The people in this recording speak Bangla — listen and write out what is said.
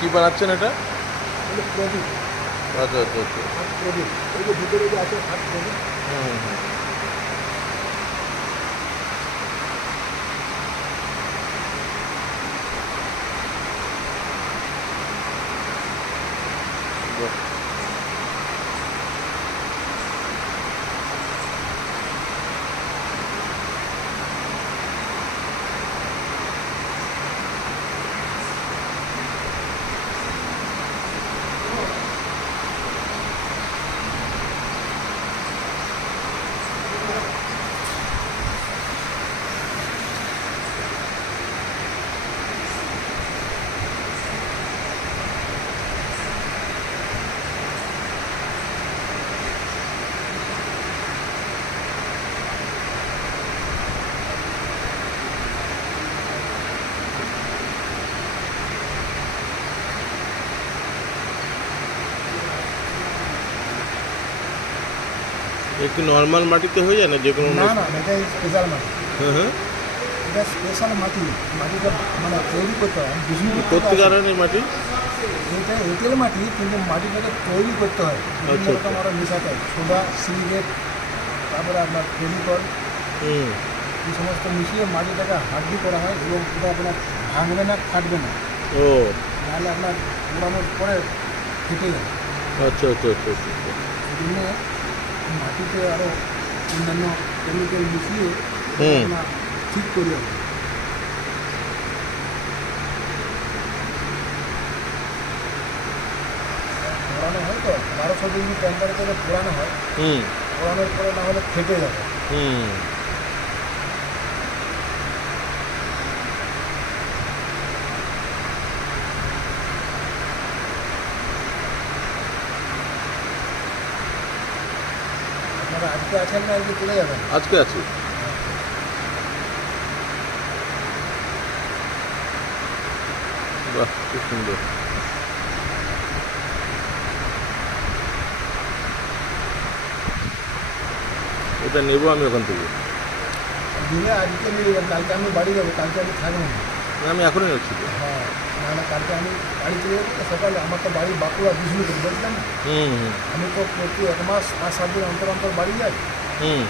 কি বানাচ্ছেন এটা? প্রদীপ, আচ্ছা আচ্ছা আচ্ছা। হাত প্রদীপ, এই যে ভিতরে যে আছে হাত প্রদীপ। হুম হুম। বাহ। একটু নর্মাল মাটিতে হয়ে যায় না যে কোনো? না না, এটা স্পেশাল মাটি। হ্যাঁ হ্যাঁ। এটা স্পেশাল মাটি, মাটিটা মানে তৈরি করতে হয় বিষ্ণু করতে কারণ এই মাটি? এটা এঁটেল মাটি, কিন্তু মাটিটাকে তৈরি করতে হয় বিভিন্ন আচ্ছা, রকম আচ্ছা। আরও মেশাতে হয়, সোডা, সিলিকেট, তারপরে আপনার ফেভিকল, হুম। এই সমস্ত মিশিয়ে মাটিটাকে হার্ডি করা হয় এবং এটা আপনার ভাঙবে না, ফাটবে না, ও নাহলে আপনার পোড়ানোর পরে ফেটে যাবে। আচ্ছা আচ্ছা আচ্ছা আচ্ছা আচ্ছা। এই জন্য মাটিতে আরও অন্যান্য কেমিক্যাল মিশিয়ে হুম। আপনার ঠিক করে হবে। পোড়ানো হয় তো 1200 ডিগ্রি টেম্পারেচারে পোড়ানো হয়, হুম পোড়ানোর পরে না হলে ফেটে যাবে। হুম। আপনারা আজকে আছেন না আজকে চলে যাবেন? আজকে আছি। বাহ, খুব সুন্দর। এটা নেবো আমি ওখান থেকে। দিনে আজকে নিয়ে যাবেন, কালকে আমি বাড়ি যাবো, কালকে আমি থাকবো না। না, আমি এখনই যাচ্ছি তো। হ্যাঁ, নাহলে কালকে আমি বাড়ি চলে যাবো তো সকালে। আমার তো বাড়ি বাঁকুড়া বিষ্ণুপুর, বলছিলাম না? হুম হুম আমি তো প্রতি 1 মাস 5-7 দিন অন্তর অন্তর বাড়ি যাই। হুম।